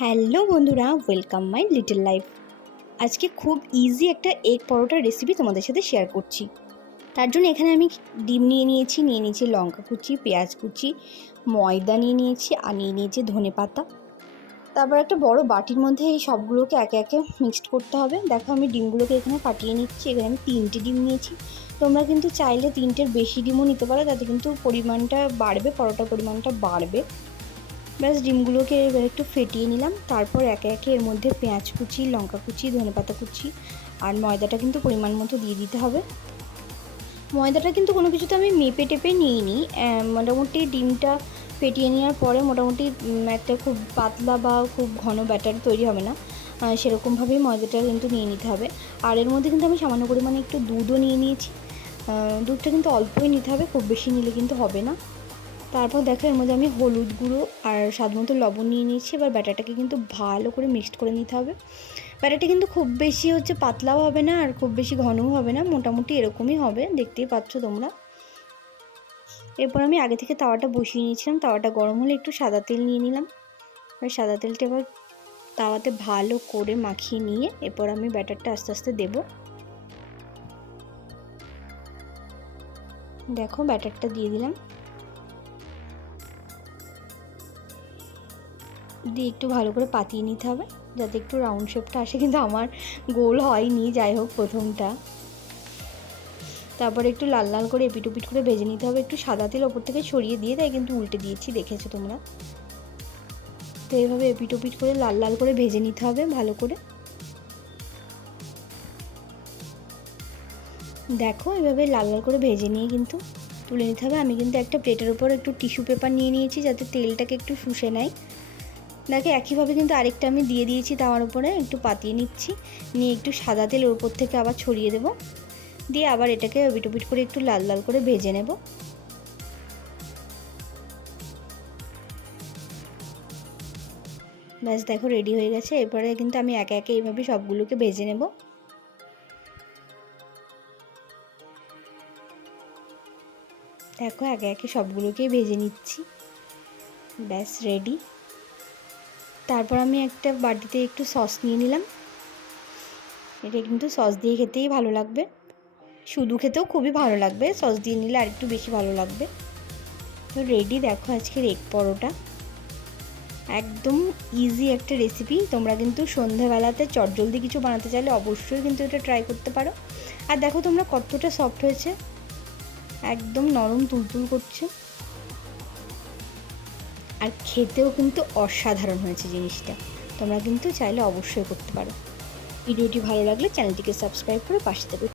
Hello বন্ধুরা welcome my little life আজকে খুব ইজি একটা এগ পরোটার রেসিপি তোমাদের সাথে শেয়ার করছি। তার জন্য এখানে আমি ডিম নিয়ে নিয়েছি নিয়ে নিয়েছি লঙ্কা কুচি, পেঁয়াজ কুচি, ময়দা নিয়ে নিয়েছি আর নিয়ে নিয়েছি ধনে পাতা। তারপর একটা বড় বাটির মধ্যে এই সবগুলোকে একে একে মিক্সড করতে হবে। দেখো আমি ডিমগুলোকে এখানে ফাটিয়ে নিচ্ছি, এখানে আমি তিনটে ডিম নিয়েছি। তোমরা কিন্তু চাইলে তিনটের বেশি ডিমও নিতে পারো, তাতে কিন্তু পরিমাণটা বাড়বে, পরোটার পরিমাণটা বাড়বে। ব্যাস ডিমগুলোকে এবার একটু ফেটিয়ে নিলাম। তারপর একে একে এর মধ্যে পেঁয়াজ কুচি, লঙ্কা কুচি ধনেপাতা কুচি আর ময়দাটা কিন্তু পরিমাণ মতো দিয়ে দিতে হবে। ময়দাটা কিন্তু কোনো কিছুতে আমি মেপে টেপে নিইনি। মোটামুটি ডিমটা ফেটিয়ে নেওয়ার পরে মোটামুটি একটা খুব পাতলা বা খুব ঘন ব্যাটার তৈরি হবে না। সেরকমভাবেই ময়দাটা কিন্তু নিয়ে নিতে হবে। আর এর মধ্যে কিন্তু আমি সামান্য পরিমাণে একটু দুধও নিয়ে নিয়েছি। দুধটা কিন্তু অল্পই নিতে হবে, খুব বেশি নিলে কিন্তু হবে না। তারপর দেখো, এর মধ্যে আমি হলুদ গুঁড়ো আর স্বাদ মতো লবণ নিয়ে নিয়েছি। এবার ব্যাটারটাকে কিন্তু ভালো করে মিক্সড করে নিতে হবে। ব্যাটারটা কিন্তু খুব বেশি হচ্ছে পাতলাও হবে না আর খুব বেশি ঘনও হবে না, মোটামুটি এরকমই হবে। দেখতেই পাচ্ছ তোমরা। এরপর আমি আগে থেকে তাওয়াটা বসিয়ে নিয়েছিলাম। তাওয়াটা গরম হলে একটু সাদা তেল নিয়ে নিলাম। এবার সাদা তেলটা এবার তাওয়াতে ভালো করে মাখিয়ে নিয়ে এরপর আমি ব্যাটারটা আস্তে আস্তে দেব। দেখো, ব্যাটারটা দিয়ে দিলাম। দিয়ে একটু ভালো করে পাতিয়ে নিতে হবে, যাতে একটু রাউন্ড শেপটা আসে। কিন্তু আমার গোল হয়নি, যাই হোক প্রথমটা। তারপরে একটু লাল লাল করে এপিট ওপিট করে ভেজে নিতে হবে। একটু সাদা তেল ওপর থেকে ছড়িয়ে দিয়ে তাই কিন্তু উল্টে দিয়েছি, দেখেছ তোমরা? তো এইভাবে এপিট ওপিট করে লাল লাল করে ভেজে নিতে হবে ভালো করে। দেখো এভাবে লাল লাল করে ভেজে নিয়ে কিন্তু তুলে নিতে হবে। আমি কিন্তু একটা প্লেটের ওপর একটু টিস্যু পেপার নিয়ে নিয়েছি, যাতে তেলটাকে একটু শুষে নেয়। দেখে একইভাবে কিন্তু আরেকটা আমি দিয়ে দিয়েছি তাওয়ার উপরে, একটু পাতিয়ে নিচ্ছি। নিয়ে একটু সাদা তেল ওর উপর থেকে আবার ছড়িয়ে দেব। দিয়ে আবার এটাকে বিটোপিট করে একটু লাল লাল করে ভেজে নেব। ব্যাস, দেখো রেডি হয়ে গেছে। এরপরে কিন্তু আমি একে একে এইভাবে সবগুলোকে ভেজে নেব। দেখো, একে একে সবগুলোকেই ভেজে নিচ্ছি। ব্যাস, রেডি। তারপর আমি একটা বাটিতে একটু সস নিয়ে নিলাম। এটা কিন্তু সস দিয়ে খেতেই ভালো লাগবে। শুধু খেতেও খুবই ভালো লাগবে। সস দিয়ে নিলে আর একটু বেশি ভালো লাগবে। তো রেডি দেখো আজকের এগ পরোটা। একদম ইজি একটা রেসিপি তোমরা কিন্তু সন্ধ্যাবেলাতে চটজলদি কিছু বানাতে চাইলে অবশ্যই কিন্তু এটা ট্রাই করতে পারো। আর দেখো তোমরা কতটা সফট হয়েছে। একদম নরম তুলতুল করছে। আর খেতেও কিন্তু অসাধারণ হয়েছে জিনিসটা। তোমরা কিন্তু চাইলে অবশ্যই করতে পারো। ভিডিওটি ভালো লাগলে চ্যানেলটিকে সাবস্ক্রাইব করে পাশে দেবে